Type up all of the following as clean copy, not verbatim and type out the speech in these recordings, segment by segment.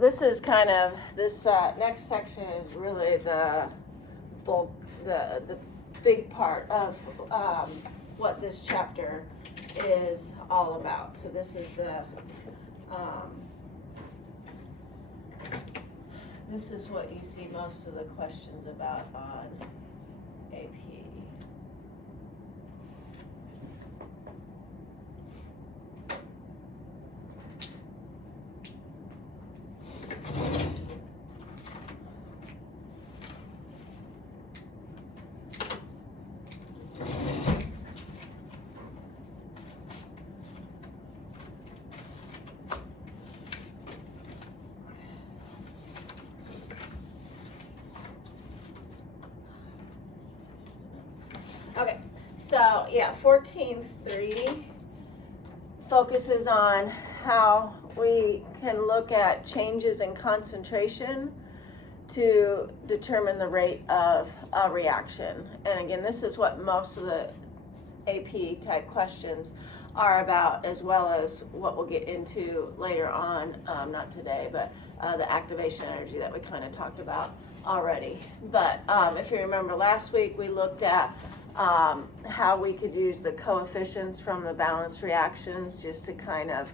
This is kind of, this next section is really the bulk, the big part of what this chapter is all about. So this is this is what you see most of the questions about on AP. Okay, so yeah, 14.3 focuses on how we can look at changes in concentration to determine the rate of a reaction. And again, this is what most of the AP type questions are about, as well as what we'll get into later on, not today, but the activation energy that we kind of talked about already. But if you remember last week, we looked at how we could use the coefficients from the balanced reactions just to kind of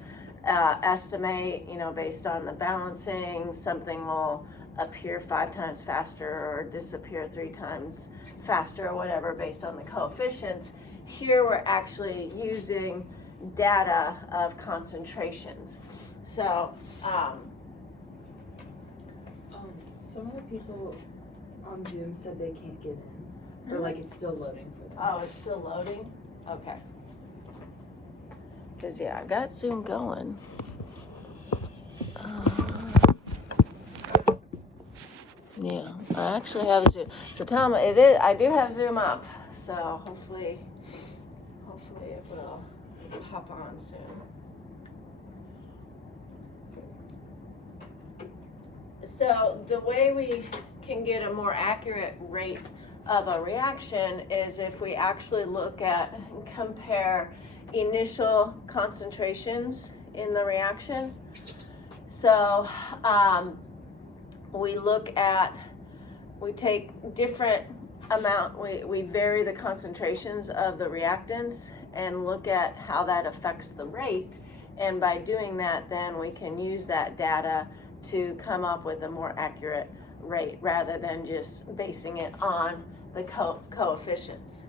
estimate, based on the balancing, something will appear 5 times faster or disappear 3 times faster or whatever based on the coefficients. Here we're actually using data of concentrations. So some of the people on Zoom said they can't get in. Or like it's still loading for them. Oh, it's still loading? Okay. Because yeah, I got Zoom going. Yeah, I actually have Zoom. So Tom, I do have Zoom up. So hopefully it will pop on soon. So the way we can get a more accurate rate of a reaction is if we actually look at and compare initial concentrations in the reaction. So we take different amount, we vary the concentrations of the reactants and look at how that affects the rate. And by doing that, then we can use that data to come up with a more accurate rate rather than just basing it on the coefficients.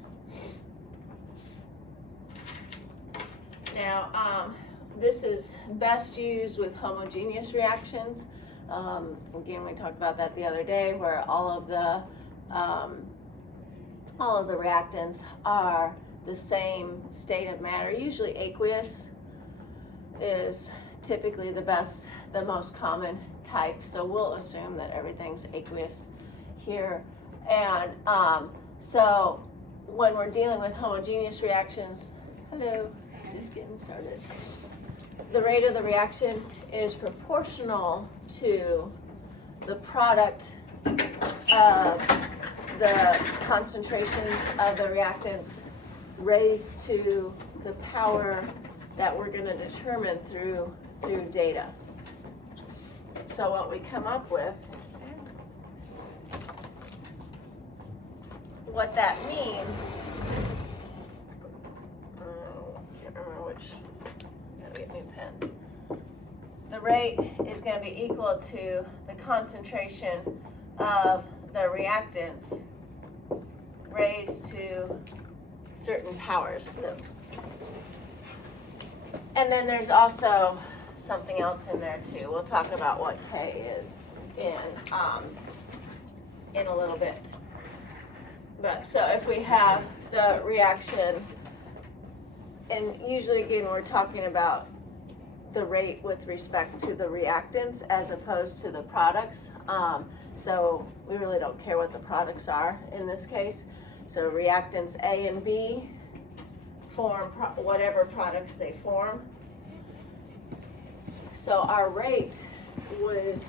Now, this is best used with homogeneous reactions. Again, we talked about that the other day, where all of the reactants are the same state of matter. Usually aqueous is typically the most common type, so we'll assume that everything's aqueous here. And so when we're dealing with homogeneous reactions, just getting started, the rate of the reaction is proportional to the product of the concentrations of the reactants raised to the power that we're going to determine through data. So what we come up with, what that means, can't remember which, gotta get new pens. The rate is going to be equal to the concentration of the reactants raised to certain powers. And then there's also something else in there too. We'll talk about what K is in a little bit. But so if we have the reaction, and usually again we're talking about the rate with respect to the reactants as opposed to the products. So we really don't care what the products are in this case. So reactants A and B form whatever products they form. So our rate would,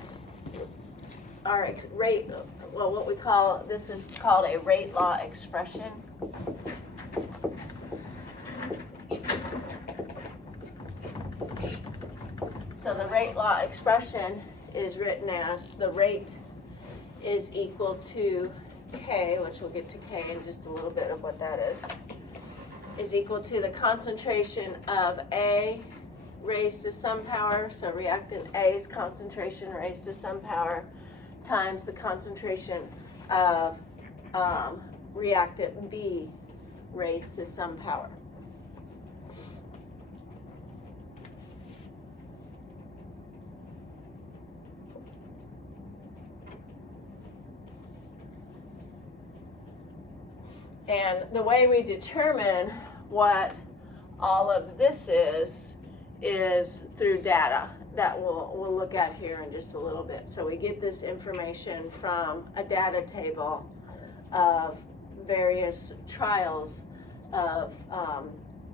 well, what we call, this is called a rate law expression. So the rate law expression is written as the rate is equal to K, which we'll get to K in just a little bit of what that is equal to the concentration of A raised to some power, so reactant A's concentration raised to some power, times the concentration of reactant B raised to some power. And the way we determine what all of this is through data that we'll look at here in just a little bit. So we get this information from a data table of various trials of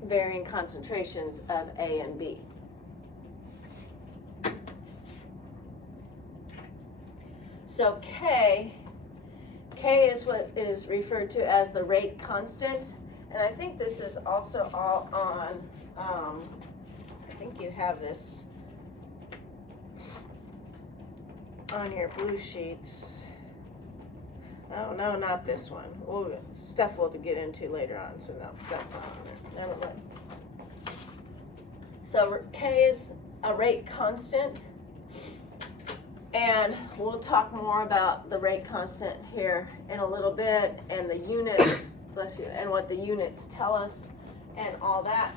varying concentrations of A and B. So K is what is referred to as the rate constant, and I think this is also all on, I think you have this on your blue sheets. Oh, no, not this one. Stuff we'll get into later on, so no, that's not on there. Never mind. So K is a rate constant, and we'll talk more about the rate constant here in a little bit, and the units, bless you, and what the units tell us, and all that.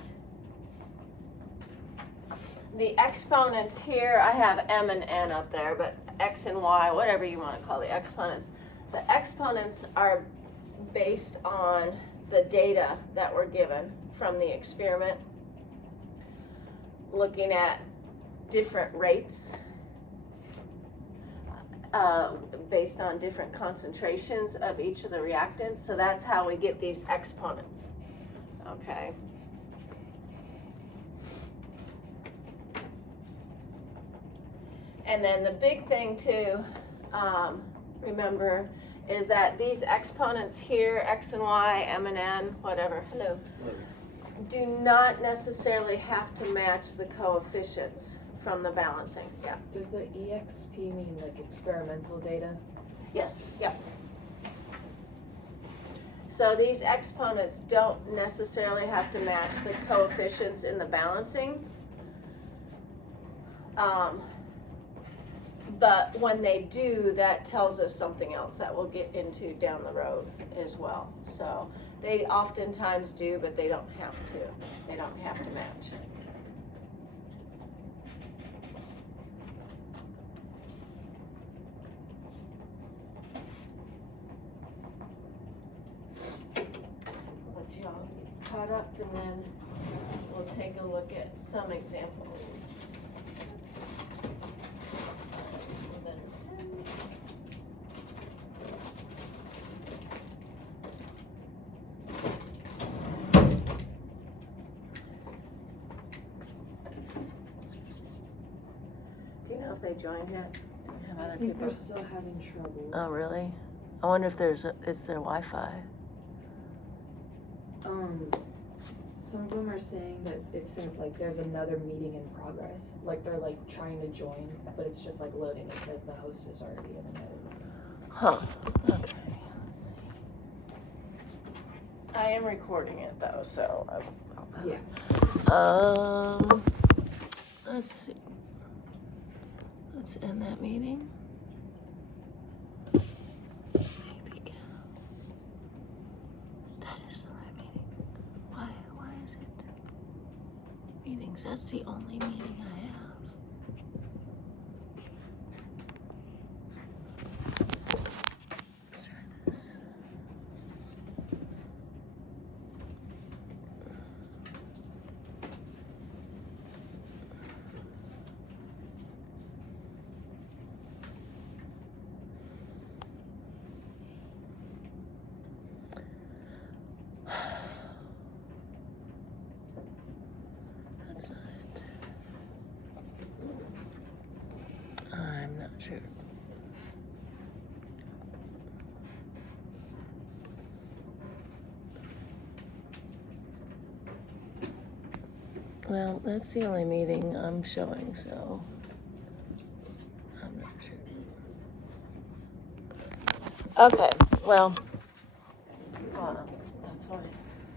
The exponents here, I have M and N up there, but X and Y, whatever you want to call the exponents. The exponents are based on the data that were given from the experiment, looking at different rates based on different concentrations of each of the reactants. So that's how we get these exponents, okay? And then the big thing to remember is that these exponents here, X and Y, M and N, whatever, hello, do not necessarily have to match the coefficients from the balancing. Yeah. Does the EXP mean like experimental data? Yes. Yep. So these exponents don't necessarily have to match the coefficients in the balancing. But when they do, that tells us something else that we'll get into down the road as well. So they oftentimes do, but they don't have to. They don't have to match. Let you all get caught up, and then we'll take a look at some examples. Do you know if they joined yet? Have other I think people? they're still having trouble. Oh, really? I wonder if it's their Wi-Fi. Some of them are saying that it says like there's another meeting in progress. Like they're like trying to join, but it's just like loading. It says the host is already in another meeting. Huh. Okay. Let's see. I am recording it though, so I'll Yeah. Let's see. Let's end that meeting. Maybe. That is the right meeting. Why is it? Meetings, that's the only meeting I have. Let's try this. That's not it. I'm not sure. Well, that's the only meeting I'm showing, so I'm Okay, well,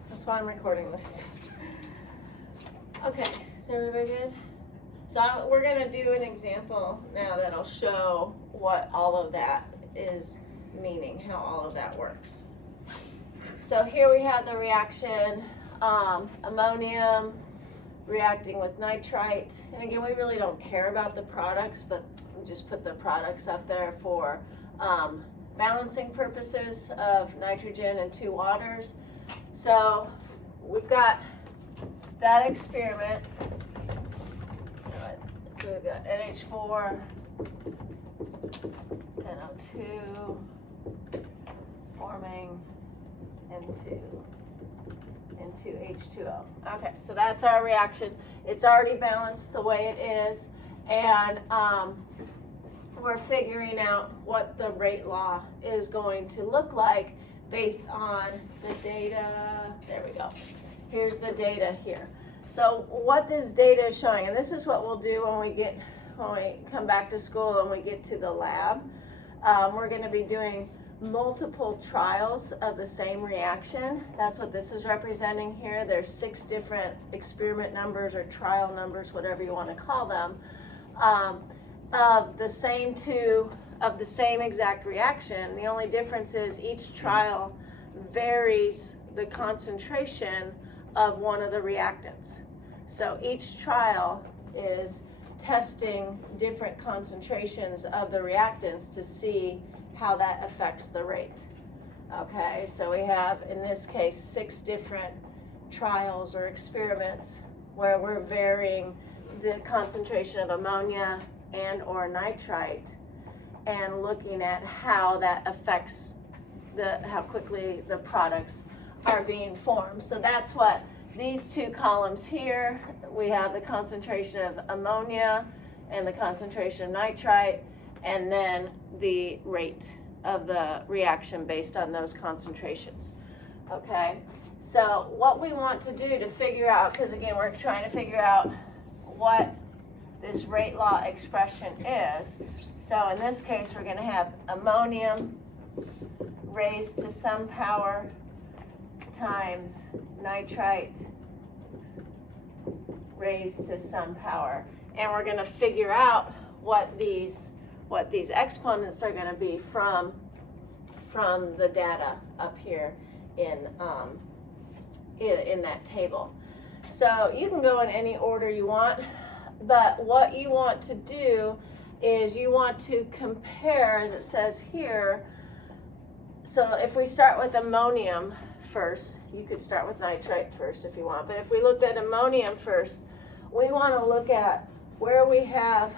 that's why I'm recording this. Okay, is everybody good? So we're gonna do an example now that'll show what all of that is meaning, how all of that works. So here we have the reaction, ammonium reacting with nitrite. And again, we really don't care about the products, but we just put the products up there for balancing purposes of nitrogen and 2 waters. So we've got that experiment. So we've got NH4, NO2 forming N2 into H2O. Okay, so that's our reaction. It's already balanced the way it is, and we're figuring out what the rate law is going to look like based on the data. There we go. Here's the data here. So what this data is showing, and this is what we'll do when we come back to school and we get to the lab. We're going to be doing multiple trials of the same reaction. That's what this is representing here. There's 6 different experiment numbers or trial numbers, whatever you want to call them, of the same exact reaction. The only difference is each trial varies the concentration of one of the reactants. So each trial is testing different concentrations of the reactants to see how that affects the rate. Okay, so we have, in this case, 6 different trials or experiments where we're varying the concentration of ammonia and or nitrite and looking at how that affects how quickly the products are being formed. So that's what these 2 columns here, we have the concentration of ammonia and the concentration of nitrite, and then the rate of the reaction based on those concentrations. Okay, so what we want to do to figure out, because again we're trying to figure out what this rate law expression is. So in this case we're going to have ammonium raised to some power times nitrite raised to some power, and we're going to figure out what these exponents are going to be from the data up here in that table. So you can go in any order you want, but what you want to do is you want to compare, as it says here. So if we start with ammonium first, you could start with nitrite first if you want, but if we looked at ammonium first, we want to look at where we have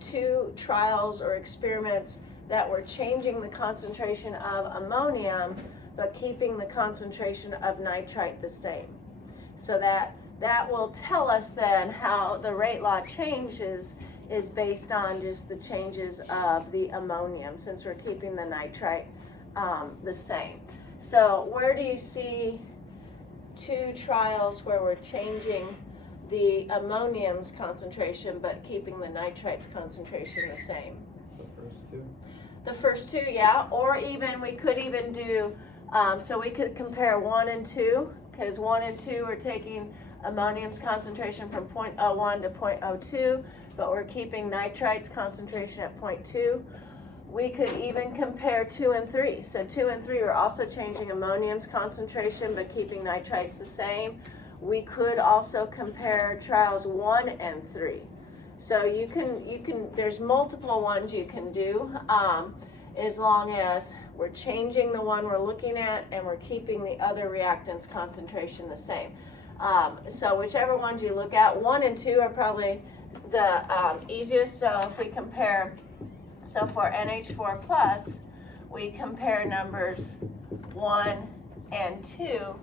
2 trials or experiments that were changing the concentration of ammonium but keeping the concentration of nitrite the same. So that will tell us then how the rate law changes is based on just the changes of the ammonium, since we're keeping the nitrite the same. So where do you see 2 trials where we're changing the ammonium's concentration but keeping the nitrite's concentration the same? The first two, yeah. Or even, we could even do, so we could compare 1 and 2, because 1 and 2 are taking ammonium's concentration from 0.01 to 0.02, but we're keeping nitrite's concentration at 0.2. We could even compare 2 and 3. So 2 and 3 are also changing ammonium's concentration but keeping nitrite's the same. We could also compare trials 1 and 3. So you can there's multiple ones you can do, as long as we're changing the one we're looking at and we're keeping the other reactant's concentration the same. So whichever ones you look at, 1 and 2 are probably the easiest. So if we compare, so for NH4 plus, we compare numbers 1 and 2.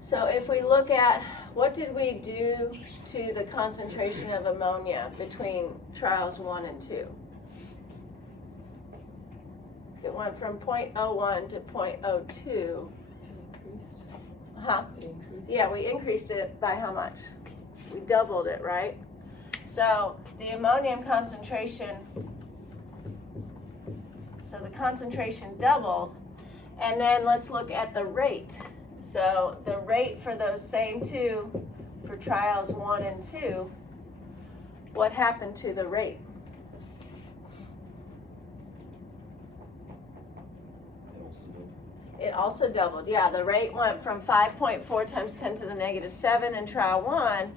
So if we look at what did we do to the concentration of ammonia between trials 1 and 2? If it went from 0.01 to 0.02. Huh? Yeah, we increased it by how much? We doubled it, right? So the ammonium concentration So the concentration doubled. And then let's look at the rate. So the rate for those same two, for trials 1 and 2, what happened to the rate? It also doubled. Yeah, the rate went from 5.4 times 10 to the negative 7 in trial 1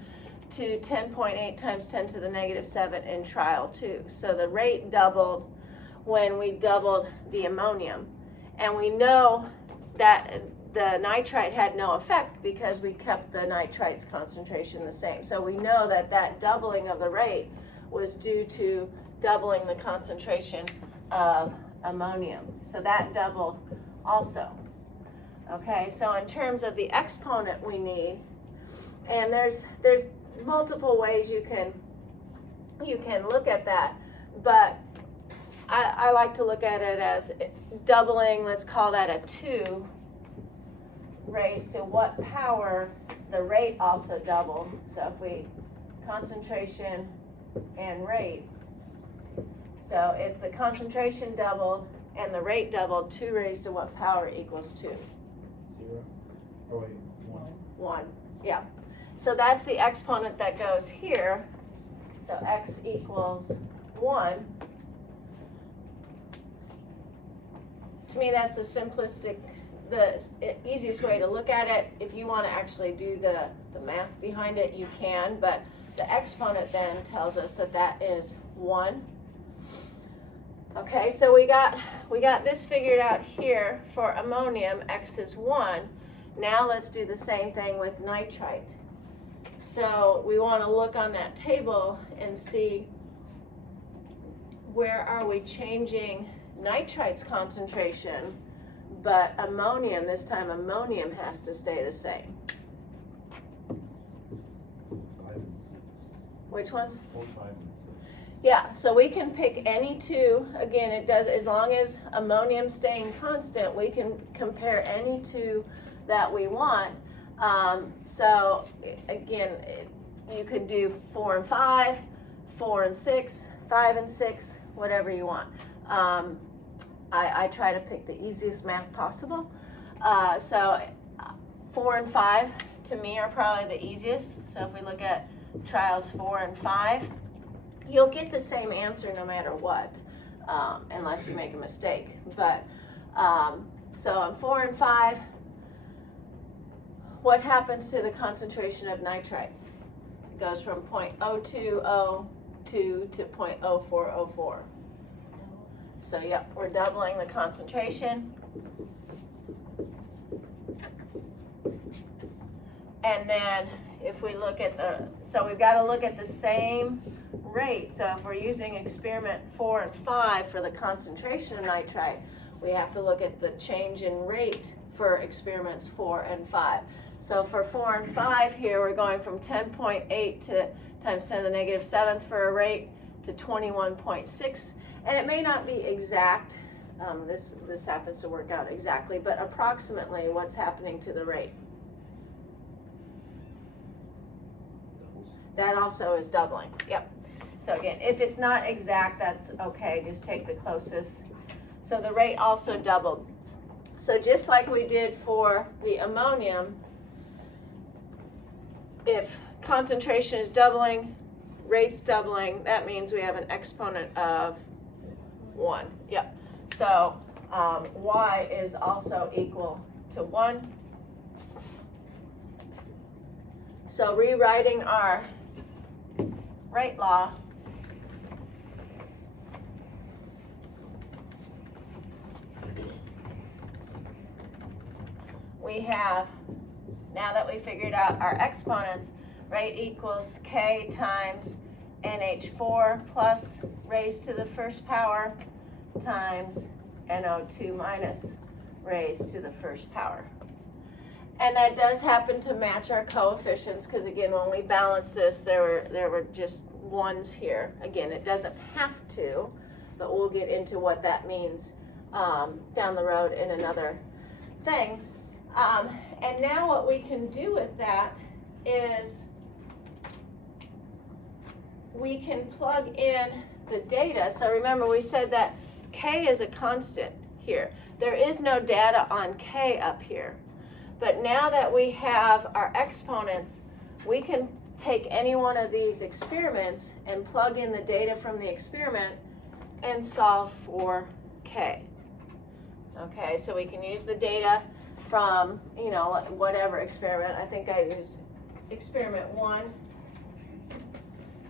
to 10.8 times 10 to the negative 7 in trial 2. So the rate doubled when we doubled the ammonium. And we know that the nitrite had no effect because we kept the nitrite's concentration the same. So we know that that doubling of the rate was due to doubling the concentration of ammonium. So that doubled also. Okay, so in terms of the exponent we need, and there's multiple ways you can look at that, but I like to look at it as doubling. Let's call that a 2 raised to what power the rate also doubled. So if we concentration and rate, so if the concentration doubled and the rate doubled, 2 raised to what power equals 2? 0. Oh wait, 1. 1, yeah. So that's the exponent that goes here. So x equals 1. To me, that's the simplistic, the easiest way to look at it. If you want to actually do the math behind it, you can, but the exponent then tells us that that is 1. Okay, so we got this figured out here for ammonium, x is 1. Now let's do the same thing with nitrite. So we want to look on that table and see where are we changing nitrite's concentration, but ammonium, this time ammonium has to stay the same. 5 and 6. Which ones? 4, 5, and 6. Yeah, so we can pick any two. Again, it does, as long as ammonium's staying constant, we can compare any two that we want. So again, you could do 4 and 5, 4 and 6, 5 and 6, whatever you want. I try to pick the easiest math possible. So 4 and 5 to me are probably the easiest. So if we look at trials 4 and 5, you'll get the same answer no matter what, unless you make a mistake. But so on 4 and 5, what happens to the concentration of nitrite? It goes from 0.0202 to 0.0404. So yep, we're doubling the concentration. And then if we look at so we've got to look at the same rate. So if we're using experiment 4 and 5 for the concentration of nitrite, we have to look at the change in rate for experiments 4 and 5. So for 4 and 5 here, we're going from 10.8 to times 10 to the negative 7th for a rate to 21.6. And it may not be exact, this happens to work out exactly, but approximately what's happening to the rate. Doubles. That also is doubling, yep. So again, if it's not exact, that's okay, just take the closest. So the rate also doubled. So just like we did for the ammonium, if concentration is doubling, rate's doubling, that means we have an exponent of 1. Yep. So y is also equal to 1. So rewriting our rate law, we have, now that we figured out our exponents, rate equals k times NH4 plus raised to the first power times NO2 minus raised to the first power. And that does happen to match our coefficients, because again, when we balanced this, there were just ones here. Again, it doesn't have to, but we'll get into what that means down the road in another thing. And now what we can do with that is we can plug in the data. So remember, we said that K is a constant here. There is no data on K up here. But now that we have our exponents, we can take any one of these experiments and plug in the data from the experiment and solve for K. Okay, so we can use the data from, you know, whatever experiment. I think I used experiment 1.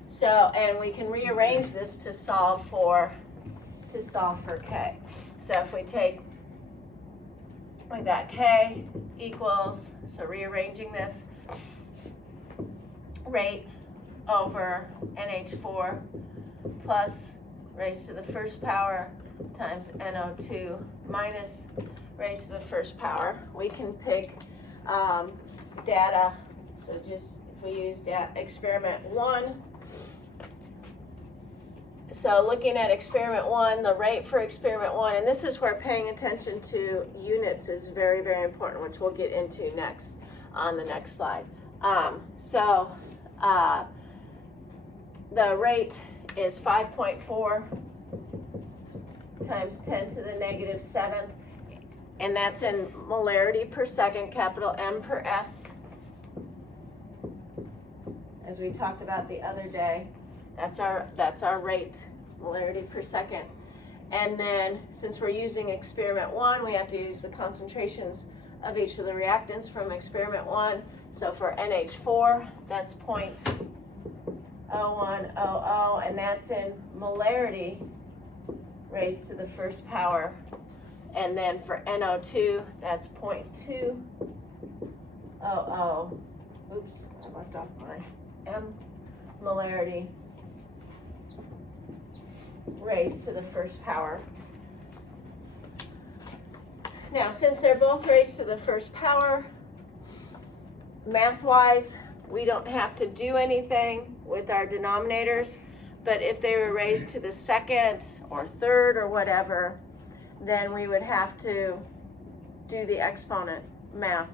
So, and we can rearrange this to solve for K. So if we take, we got K equals, so rearranging this, rate over NH4 plus raised to the first power times NO2 minus raised to the first power. We can pick data, so just if we use experiment 1. So looking at experiment 1, the rate for experiment 1, and this is where paying attention to units is very, very important, which we'll get into next on the next slide. The rate is 5.4 times 10 to the negative 7th, and that's in molarity per second, capital M per S, as we talked about the other day. That's our rate, molarity per second. And then since we're using experiment 1, we have to use the concentrations of each of the reactants from experiment 1. So for NH4, that's 0.0100, and that's in molarity raised to the first power. And then for NO2, that's 0.200. Oops, I left off my M molarity raised to the first power. Now, since they're both raised to the first power, math-wise, we don't have to do anything with our denominators, but if they were raised to the second or third or whatever, then we would have to do the exponent math.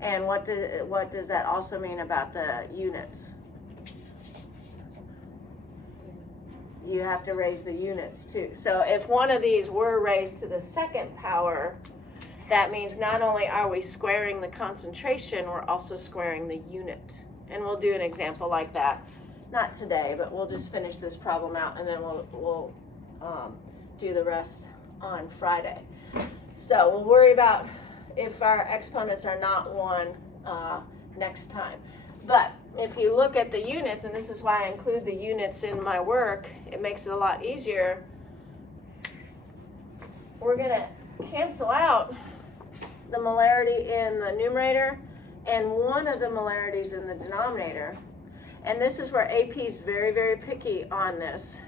And what does that also mean about the units? You have to raise the units too. So if one of these were raised to the second power, that means not only are we squaring the concentration, we're also squaring the unit. And we'll do an example like that, not today, but we'll just finish this problem out and then we'll do the rest on Friday. So we'll worry about if our exponents are not 1 next time. But if you look at the units, and this is why I include the units in my work, it makes it a lot easier. We're going to cancel out the molarity in the numerator and one of the molarities in the denominator. And this is where AP is very, very picky on this.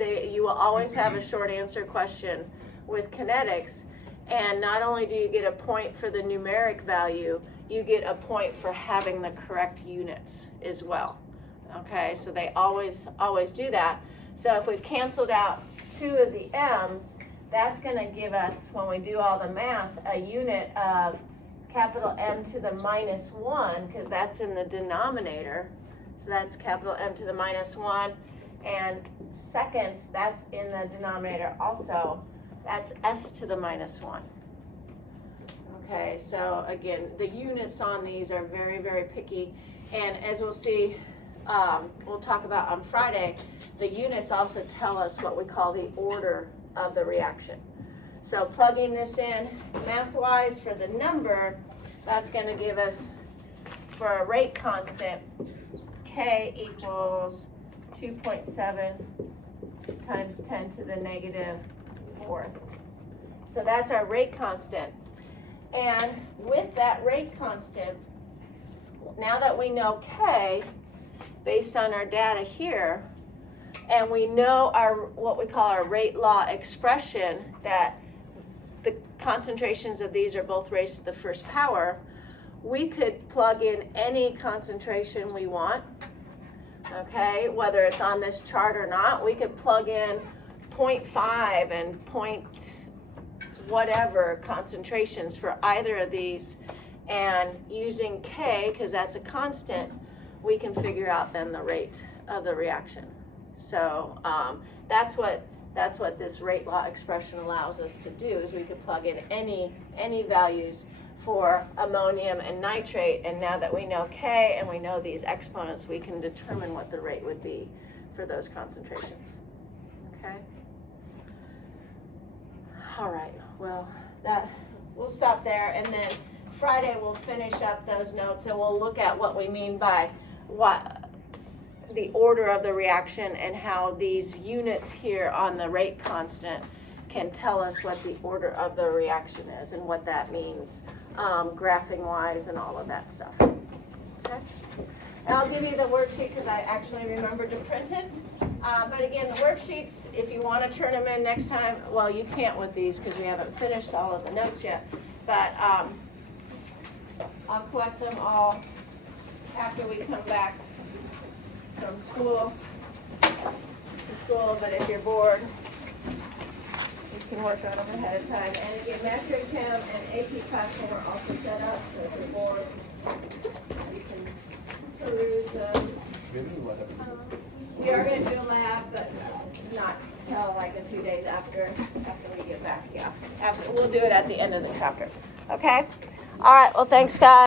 You will always have a short answer question with kinetics. And not only do you get a point for the numeric value, you get a point for having the correct units as well. Okay, so they always do that. So if we've canceled out 2 of the M's, that's going to give us, when we do all the math, a unit of capital M to the minus 1, because that's in the denominator. So that's capital M to the minus 1. And seconds, that's in the denominator also. That's S to the minus 1. Okay, so again, the units on these are very, very picky. And as we'll see, we'll talk about on Friday, the units also tell us what we call the order of the reaction. So plugging this in math-wise for the number, that's going to give us, for a rate constant, K equals 2.7 times 10 to the negative 4th. So that's our rate constant. And with that rate constant, now that we know K, based on our data here, and we know our what we call our rate law expression, that the concentrations of these are both raised to the first power, we could plug in any concentration we want, okay, whether it's on this chart or not. We could plug in 0.5 and whatever concentrations for either of these, and using K, because that's a constant, we can figure out then the rate of the reaction. So that's what That's what this rate law expression allows us to do, is we could plug in any values for ammonium and nitrate, and now that we know K and we know these exponents, we can determine what the rate would be for those concentrations. Okay? All right, well, we'll stop there, and then Friday we'll finish up those notes and we'll look at what we mean by the order of the reaction and how these units here on the rate constant can tell us what the order of the reaction is and what that means graphing wise and all of that stuff. Okay? And I'll give you the worksheet because I actually remembered to print it. But again, the worksheets, if you want to turn them in next time, well, you can't with these because we haven't finished all of the notes yet. But I'll collect them all after we come back from school to school. But if you're bored, you can work on them ahead of time. And again, Master Chem and AP Classroom are also set up, so if you're bored, you can peruse them. We are going to do a lab, but not till like a few days after we get back. Yeah, we'll do it at the end of the chapter. Okay. All right. Well, thanks, guys.